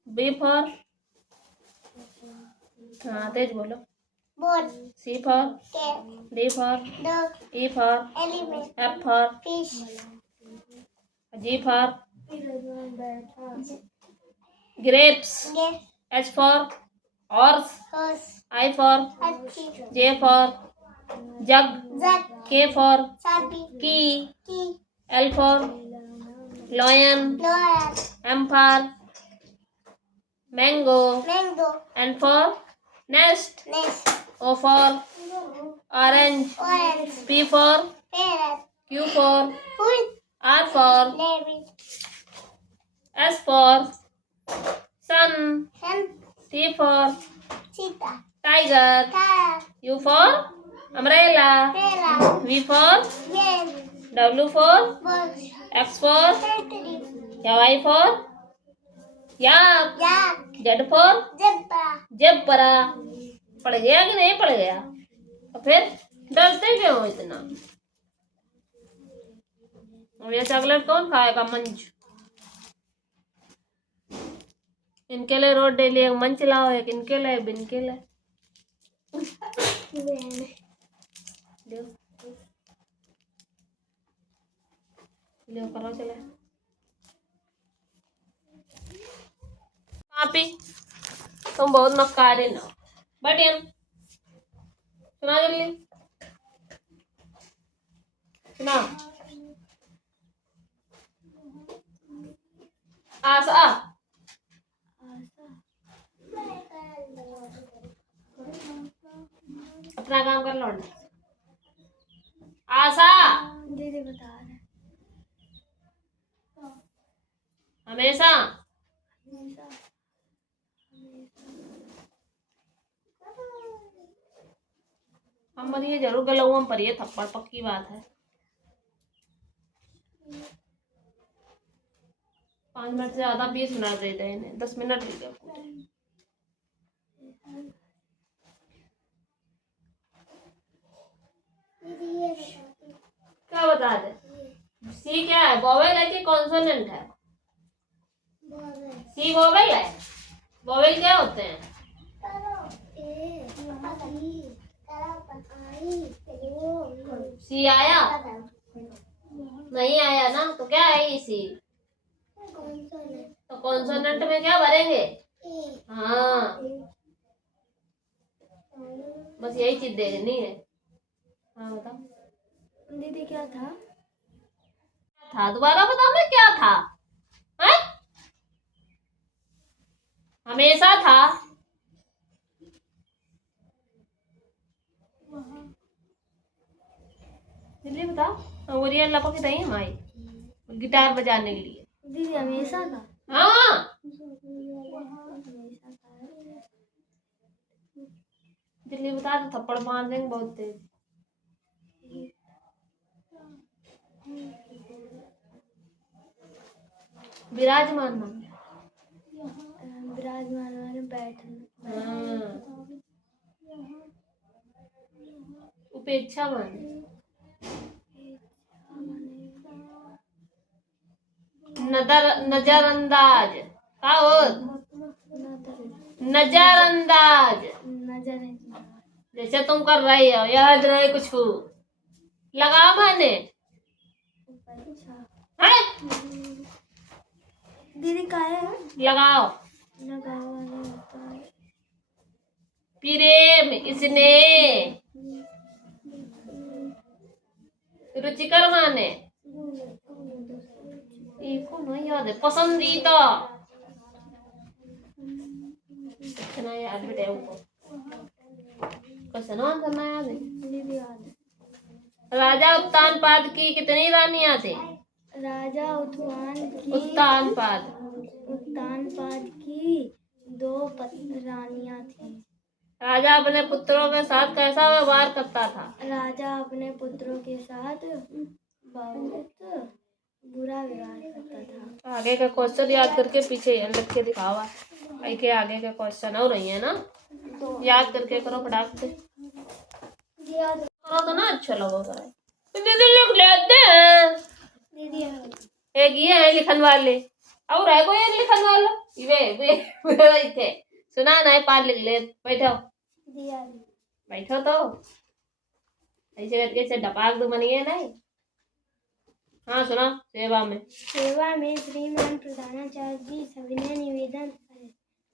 बी फॉर, हाँ तेज बोलो। Boat. C for, Cat. D for, Dog. E for, Elephant. F for, Fish. G for grapes, Yes. H for horse, Horse. I for Happy. J for jug, Duck. K for Sappy. Key, Key. L for lion, Lion. M for mango, Mango. N for nest, Nest. O for orange, Orange. P for Parrot. Q for Food. R for Rabbit. S for sun, Hen. T for Cheetah. Tiger, Cat. You for umbrella, Umbrella. V for Whale. W for Bush. X for Turtle. Y for yak, Yak. Z for Zebra. Zebra. पड़ गया कि नहीं पड़ गया? तो फिर डरते क्यों हो इतना? और ये चॉकलेट कौन खाएगा? मंच। इनके लिए रोज डेली एक मंच लाओ, एक इनके लिए, एक इनके लिए। लो लो करो चले। पापी तुम बहुत मक्कारी ना बटियन सुना जल्दी सुना। आशा अपना काम कर लो। आशा दीदी बता रहे हमेशा हम ये जरूर गलौम पर ये थप्पड़ पक्की बात है। 5 मिनट से ज्यादा 20 मिनट देते हैं इन्हें, 10 मिनट हो गए पूरे। क्या बता दे? सी क्या है? वोवेल है कि कॉन्सोनेंट है? सी वोवेल है। वोवेल क्या होते हैं? सी आया? नहीं आया ना, तो क्या है ये सी? तो कॉन्सोनेंट में क्या भरेंगे? हाँ बस यही चीज देखनी है। हाँ बताओ दीदी क्या था? था दोबारा बताओ ना क्या था? है? हमेशा था। जल्दी बताओ। और ये लपक रही है हमारी गिटार बजाने के लिए। दीदी हमेशा था। हाँ जल्दी बता दो, थप्पड़ मार देंगे बहुत तेज। विराजमान माने। विराजमान माने बैठना। हाँ उपेक्षा माने। नजरअंदाज का हो? नजरअंदाज नजर जैसे तुम कर रही हो, याद रहे कुछ हो लगाओ मैंने है? दीदी का है लगाओ लगाओ वाला होता है। प्रेम इसने रुचिकर माने को नहीं याद है। पसंदीदा इतना याद बेटे को कैसे ना करना याद है? दीदी याद है। राजा उत्तानपाद की कितनी रानियां थी? राजा उत्तानपाद उत्तानपाद की 2 रानियां थी। राजा अपने पुत्रों के साथ कैसा व्यवहार करता था? राजा अपने पुत्रों के साथ बहुत बुरा व्यवहार करता था। आगे का क्वेश्चन याद करके पीछे एन लिख के दिखावा। भाई के आगे का क्वेश्चन हो रही है ना, याद करके करो फटाक से करो तो ना अच्छा लगेगा। तो दीदी लिख लेते हैं। दीदी एक ये है लिखन वाले और है कोई एक लिखन वाला वे थे सुना नहीं पार लिख ले। बैठो दिया बैठो तो ऐसे करके से डपाक दो मनिए नहीं। हाँ सुना। सेवा में श्रीमान प्रधानाचार्य जी सविनय निवेदन है।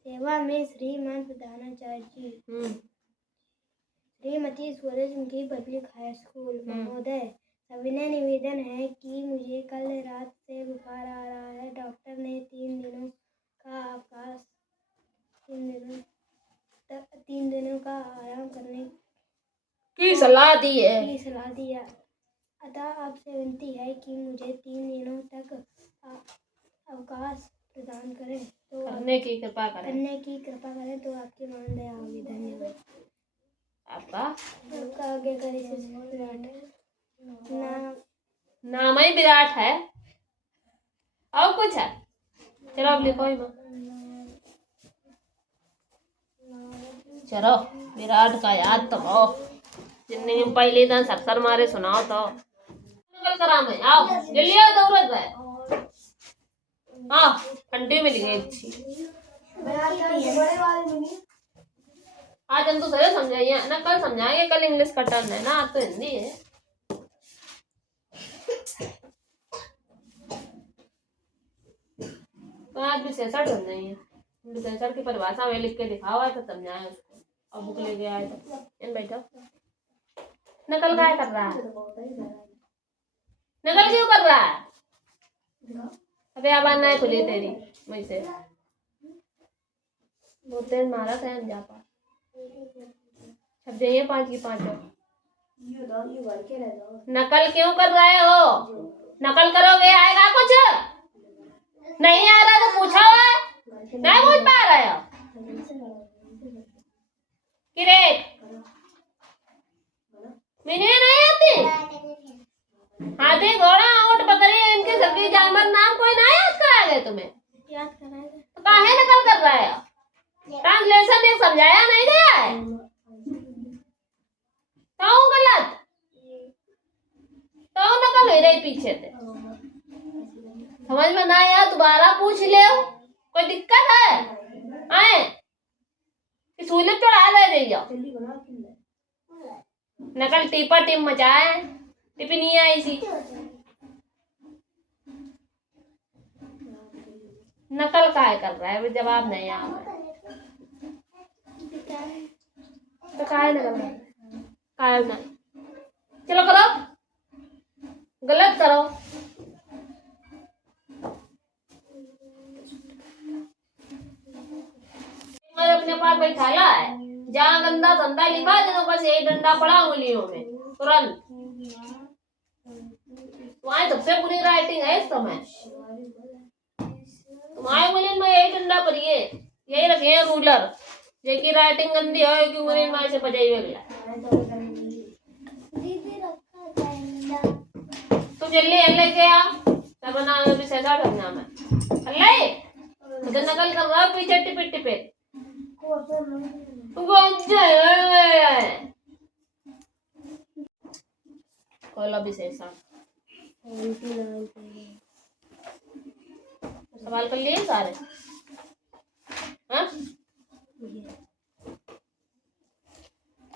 सेवा में श्रीमान प्रधानाचार्य जी श्रीमती सूरजमुखी पब्लिक हाई स्कूल महोदय, सविनय निवेदन है कि मुझे कल रात से बुखार आ रहा है। डॉक्टर ने 3 दिनों का आराम करने की सलाह दी है। अतः आपसे विनती है कि मुझे 3 दिनों तक अवकाश प्रदान करें तो करने की कृपा करें तो आपकी मान दया होगी। धन्यवाद। आपका आगे का नाम ही विराट है और कुछ है। चलो अब लिखो ही चलो विराट का याद तो हो जिंदगी में पहले दिन सत्तर मारे सुनाओ तो निकल कर मैं आओ जल्दी आओ दौड़त है। हाँ ठंडी में लिखे अच्छी आज हम तो सही समझाइए ना, कल समझाएंगे। कल इंग्लिश का टर्न है ना, आज तो हिंदी है। तो आज भी सेसर ढूंढ नहीं है। सेसर की परिभाषा में लिख के दिखाओ है तो समझाए उसको। अब बुक लेके आए तो इन बैठो। नकल क्या कर रहा है? नकल क्यों कर रहा है? अबे आवाज ना खुली तेरी मुझसे बहुत तेज मारा था हम जापा छप जाइए 5 की 5। नकल क्यों कर रहे हो? नकल करोगे आएगा कुछ? नहीं आ रहा तो पूछो। नहीं पूछ पा रहे हो किरे मैंने नहीं आती। हाथी घोड़ा ऊंट बकरी इनके सभी जानवर नाम कोई ना याद कराएगा तुम्हें? याद कराएगा तो काहे नकल कर रहे हो? ट्रांसलेशन एक समझाया नहीं गया है तो गलत तो नकल हो रही पीछे से समझ में ना आया दोबारा पूछ ले। कोई दिक्कत है? आए कि सूली चढ़ा दे जाओ। नकल टीपा टीम मचाए टिपी नहीं आई सी। नकल काय कर रहा है? जवाब नहीं आ रहा तो काय नकल कर कायल नहीं। चलो करो गलत करो। अपने पास बैठाला है जहाँ गंदा धंधा लिखा है तो बस एक डंडा पड़ा उंगलियों में तुरंत। तुम्हारी सबसे बुरी राइटिंग है इस समय। तुम्हारे उंगली में यही डंडा पड़िए यही रखे रूलर जेकी राइटिंग गंदी है कि उंगली में ऐसे बजाई हुई तो जल्दी लेके आ तब ना भी सजा करना मैं अल्लाह तो नकल कर रहा पीछे टिपे टिपे खोलो विशेषण। सवाल कर लिए सारे? हाँ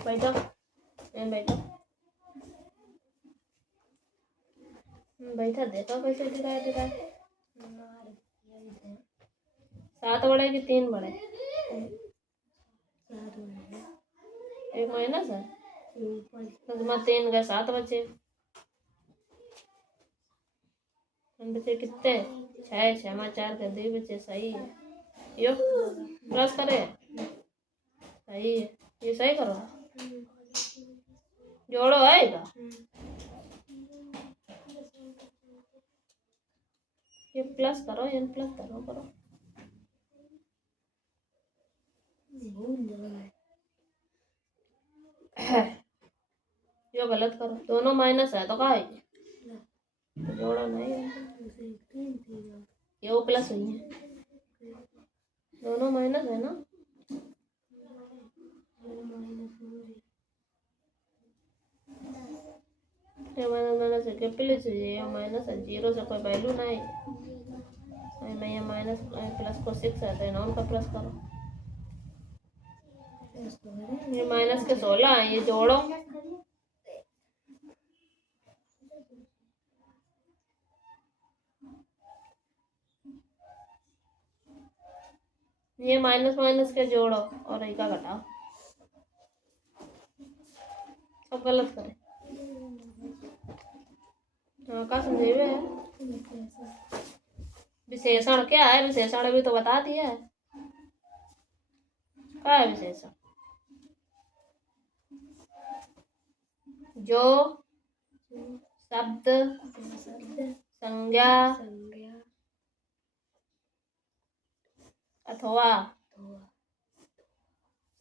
बैठो बैठो बैठा देखो कैसे दिखाए 7 बड़े कि 3 बड़े? 1 माइनस है तो 3 का 7 बचे। बचे कितने? 6 6 4 के 2 बचे। सही है यो प्लस करे सही है। ये सही करो जोड़ो आएगा। ये प्लस करो एन प्लस करो यो गलत करो। दोनों माइनस है तो क्या है? जोड़ो नहीं, ये वो प्लस हुई है, दोनों माइनस है ना। ये माइनस माइनस है प्लस हुई है, ये माइनस है, जीरो से कोई वैल्यू नहीं। मैं ये माइनस प्लस को 6 है तो इन्हों का प्लस करो। ये माइनस के 16 है, ये जोड़ो। ये माइनस माइनस के जोड़ो और एक का घटाओ, सब गलत करे। हाँ का समझेबे है। विशेषण क्या है, विशेषण भी तो बता दिया है। क्या है विशेषण? जो शब्द, संज्ञा अथवा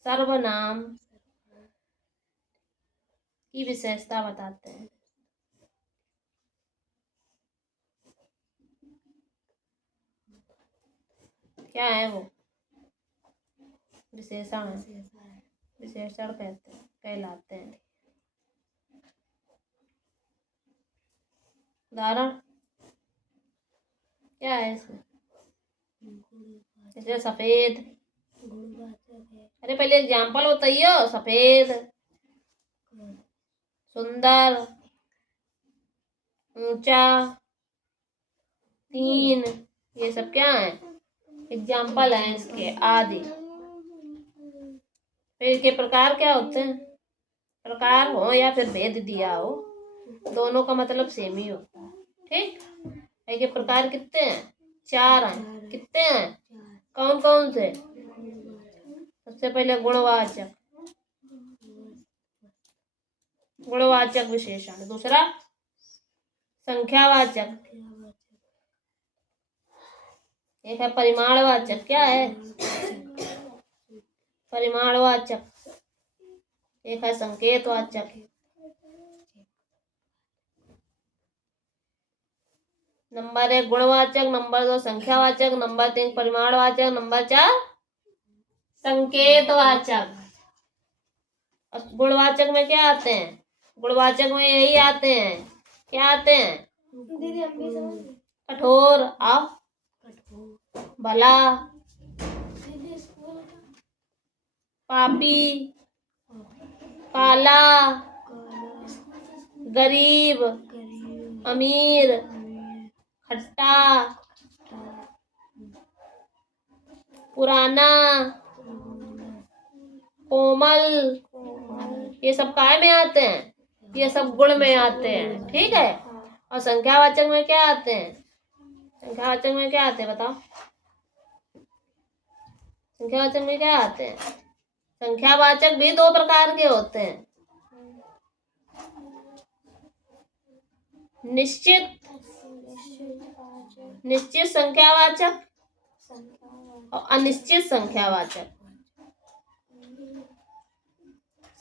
सर्वनाम की विशेषता बताते हैं। क्या है वो? विशेषण है, विशेषण कहते हैं, कहलाते हैं। उदाहरण क्या है इसमें? जैसे सफेद, अरे पहले एग्जाम्पल बताइयो। सफेद, सुंदर, ऊंचा, तीन, ये सब क्या है? एग्जाम्पल है इसके, आदि। फिर के प्रकार क्या होते हैं? प्रकार हो या फिर भेद दिया हो, दोनों का मतलब सेम ही होता है। ठीक, के प्रकार कितने हैं? 4 हैं। कितने हैं? कौन कौन से? सबसे पहले गुणवाचक, गुणवाचक विशेषण। दूसरा संख्यावाचक, एक है परिमाणवाचक। क्या है? परिमाणवाचक। एक है संकेतवाचक। नंबर 1 गुणवाचक, नंबर 2 संख्यावाचक, नंबर 3 परिमाणवाचक, नंबर 4 संकेतवाचक। और गुणवाचक में क्या आते हैं? गुणवाचक में यही आते हैं। क्या आते हैं? कठोर, आप भला, पापी, काला, गरीब, अमीर, खट्टा, पुराना, कोमल, ये सब काय में आते हैं? ये सब गुण में आते हैं। ठीक है। और संख्यावाचक में क्या आते हैं? संख्यावाचक में क्या आते हैं बताओ? संख्यावाचक में क्या आते हैं? संख्यावाचक भी 2 प्रकार के होते हैं, निश्चित, निश्चित संख्यावाचक और अनिश्चित संख्यावाचक।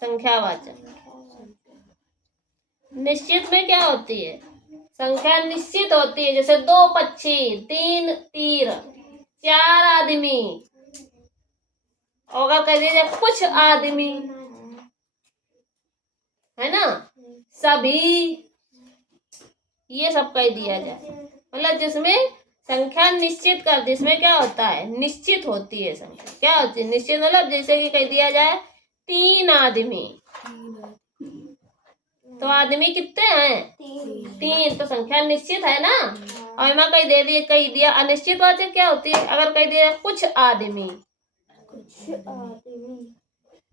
संख्यावाचक निश्चित में क्या होती है? संख्या निश्चित होती है, जैसे 2 पक्षी, 3 तीर, 4 आदमी, और कह दीजिए कुछ आदमी, है ना, सभी, ये सब कह दिया जाए। मतलब जिसमें संख्या निश्चित कर, जिसमें क्या होता है? निश्चित होती है संख्या। क्या होती है? निश्चित। मतलब जैसे कि कह दिया जाए 3 आदमी, तो आदमी कितने हैं? 3, तो संख्या निश्चित है ना। और मैं कह दिया अनिश्चित वाचक क्या होती है? अगर कह दिया कुछ आदमी,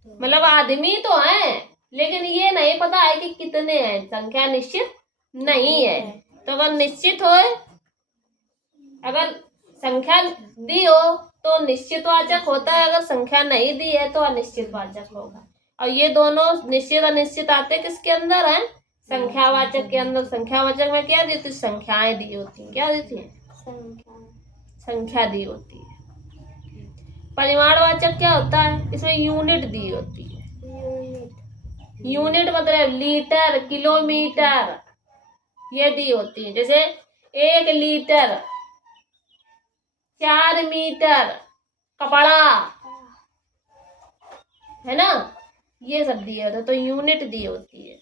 मतलब आदमी तो है लेकिन ये नहीं पता है कि कितने हैं, संख्या निश्चित नहीं है। तो अगर निश्चित हो, अगर संख्या दी हो तो निश्चित वाचक होता है, अगर संख्या नहीं दी है तो अनिश्चित वाचक होगा। और ये दोनों निश्चित अनिश्चित आते किसके अंदर है? संख्यावाचक के अंदर। संख्यावाचक में क्या दी थी? संख्याएं दी होती। क्या दी थी? संख्या दी होती है। परिमाणवाचक क्या होता है? इसमें यूनिट दी होती है। यूनिट मतलब लीटर, किलोमीटर, ये डी होती है। जैसे 1 लीटर, 4 मीटर कपड़ा, है ना, ये सब दिए होते। तो यूनिट दी होती है,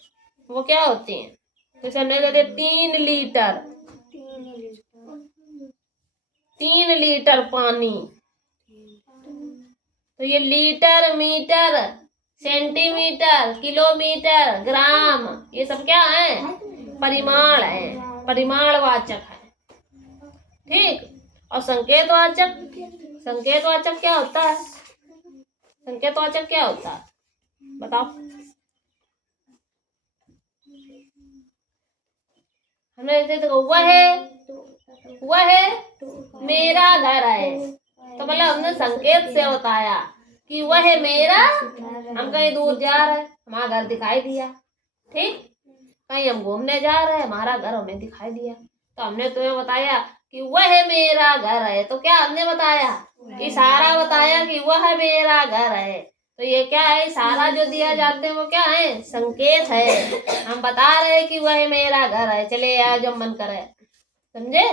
वो क्या होती है? जैसे हमने दे दिया 3 लीटर, 3 लीटर पानी। तो ये लीटर, मीटर, सेंटीमीटर, किलोमीटर, ग्राम, ये सब क्या है? परिमाण है, परिमाणवाचक है। ठीक। और संकेतवाचक, संकेतवाचक क्या होता है? संकेतवाचक क्या होता है बताओ? हमने जैसे देखो वह मेरा घर है, तो मतलब हमने संकेत से बताया कि वह मेरा, हम कहीं दूर जा रहे हैं, हमारा घर दिखाई दिया। ठीक। कहीं हम घूमने जा रहे हैं, हमारा घर हमें दिखाई दिया, तो हमने तुम्हें बताया कि वह मेरा घर है। तो क्या हमने बताया? इशारा बताया कि वह मेरा घर है। तो ये क्या है? इशारा जो दिया जाते हैं वो क्या है? संकेत है। हम बता रहे हैं कि वह मेरा घर है, चले यार जब मन करे, समझे?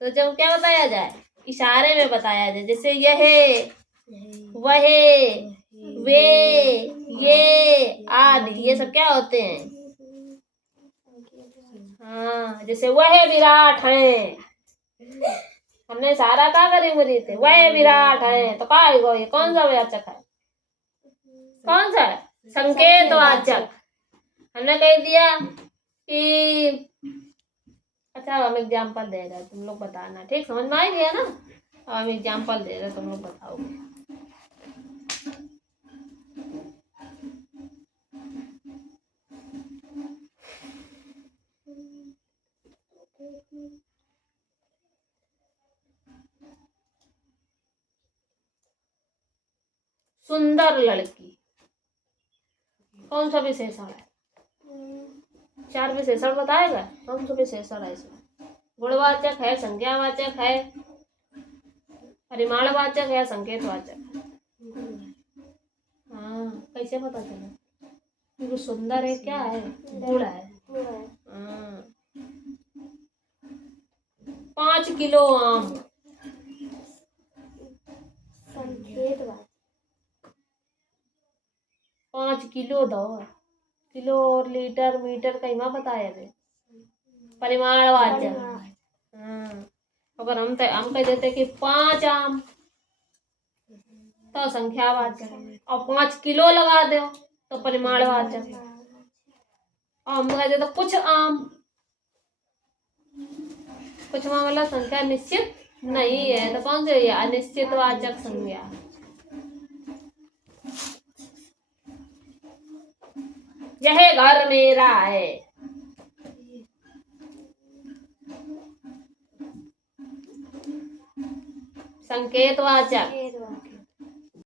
तो जब क्या बताया जाए? इशारे में बताया जाए। जैसे यह, वह, वे, ये आदि, ये सब क्या होते हैं? हाँ। जैसे वह विराट है, हमने इशारा क्या करेंगे थे? वह विराट है, तो क्या है? ये कौन सा वाचक है? कौन सा? संकेतवाचक। हमने कह दिया कि, अच्छा अब हम एग्जाम्पल दे रहे हैं, तुम लोग बताना। ठीक, समझ में आ गया ना? अब हम एग्जाम्पल दे रहे हैं, तुम लोग बताओगे। सुंदर लड़की कौन सा विशेषण है? 4 विशेषण बताएगा। कौन सा विशेषण है इसमें? गुणवाचक है, संज्ञावाचक है, परिमाणवाचक है, संकेतवाचक है। हाँ, कैसे पता चला? क्योंकि सुंदर है, क्या है? गुण है। हाँ। 5 किलो आम, संकेतवाचक। 5 किलो दो, किलो और लीटर, मीटर कहीं में बताया थे? परिमाणवाचक। हाँ। अगर हम कह देते कि 5 आम, तो संख्यावाचक। और 5 किलो लगा दो तो परिमाणवाचक। और हम कह देते कुछ आम, कुछ मतलब संख्या निश्चित नहीं है, तो कौन सी है? अनिश्चितवाचक संज्ञा। यह घर मेरा है, संकेतवाचक।